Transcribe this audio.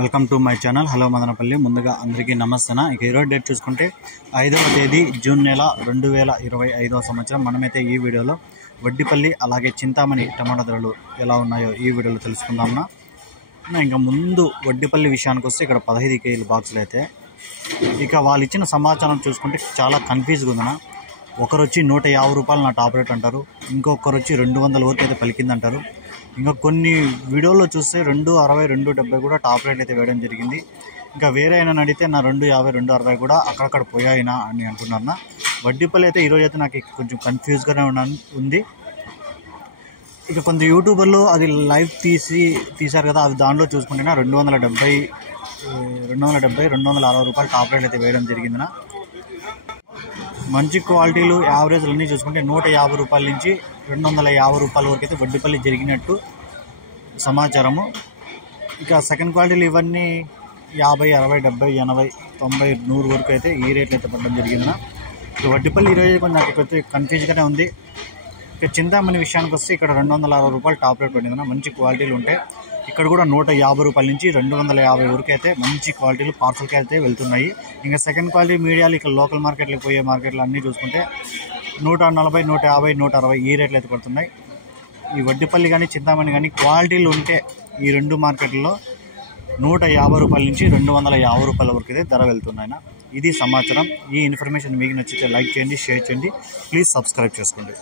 Welcome to my channel. Hello Madanapalle. ముందుగా అందరికీ నమస్తే. ఇక ఈరోజు డేట్ చూసుకుంటే 5వ తేదీ జూన్ నెల 2025వ సంవత్సరం. మనమైతే ఈ వీడియోలో వడ్డిపల్లి అలాగే చింతామణి టమాటా ధరలు ఎలా ఉన్నాయో ఈ వీడియోలో తెలుసుకుందామన్నా. ఇంకా ముందు వడ్డిపల్లి విషయానికి వస్తే ఇక్కడ 15 కేజీల బాక్సులు అయితే ఇక వాళ్ళు ఇచ్చిన సమాచారం చూసుకుంటే చాలా కన్ఫ్యూజ్గా ఉందన్న. ఒకరు వచ్చి 150 రూపాయలు నా టాప్ రేట్ అంటారు, ఇంకొకరు వచ్చి 200 వరకు అయితే పలికిందంటారు. ఇంకా కొన్ని వీడియోల్లో చూస్తే 260, 270 కూడా టాప్ రేట్ అయితే వేయడం జరిగింది. ఇంకా వేరే అయినా అడిగితే నా 250, 260 కూడా అక్కడక్కడ పోయాయినా అని అంటున్నారన్న. వడ్డిపల్లి అయితే ఈరోజు అయితే నాకు కొంచెం కన్ఫ్యూజ్గానే ఉంది. ఇక కొంత యూట్యూబర్లు అది లైవ్ తీశారు కదా, అది దాంట్లో చూసుకుంటే 270, 260 రూపాయలు టాప్ రేట్ అయితే వేయడం జరిగిందన్న. మంచి క్వాలిటీలు యావరేజ్లు అన్నీ చూసుకుంటే 150 రూపాయల నుంచి 250 రూపాయల వరకు అయితే వడ్డిపల్లి జరిగినట్టు సమాచారము. ఇక సెకండ్ క్వాలిటీలు ఇవన్నీ 50, 60, 70, 80, 90, 100 వరకు అయితే ఈ రేట్లు అయితే పడడం జరిగిందన్న. ఇక వడ్డిపల్లి ఈరోజు కొంచెం నాకు కొంచెం కన్ఫ్యూజ్గానే ఉంది. ఇక చింతామణి విషయానికి వస్తే ఇక్కడ 260 రూపాయలు టాప్ రేట్ పడిందన్న. మంచి క్వాలిటీలు ఉంటాయి. ఇక్కడ కూడా 150 రూపాయల నుంచి 250 వరకు అయితే మంచి క్వాలిటీలు పార్సల్కి అయితే వెళ్తున్నాయి. ఇంకా సెకండ్ క్వాలిటీ మీడియాలు ఇక్కడ లోకల్ మార్కెట్లకు పోయే మార్కెట్లు అన్నీ చూసుకుంటే 140, 150, 160 ఈ రేట్లు అయితే పడుతున్నాయి. ఈ వడ్డిపల్లి కానీ చింతామణి కానీ క్వాలిటీలు ఉంటే ఈ రెండు మార్కెట్లలో 150 రూపాయల నుంచి 250 రూపాయల వరకు అయితే ధర వెళ్తున్నాయి. ఇది సమాచారం. ఈ ఇన్ఫర్మేషన్ మీకు నచ్చితే లైక్ చేయండి, షేర్ చేయండి, ప్లీజ్ సబ్స్క్రైబ్ చేసుకోండి.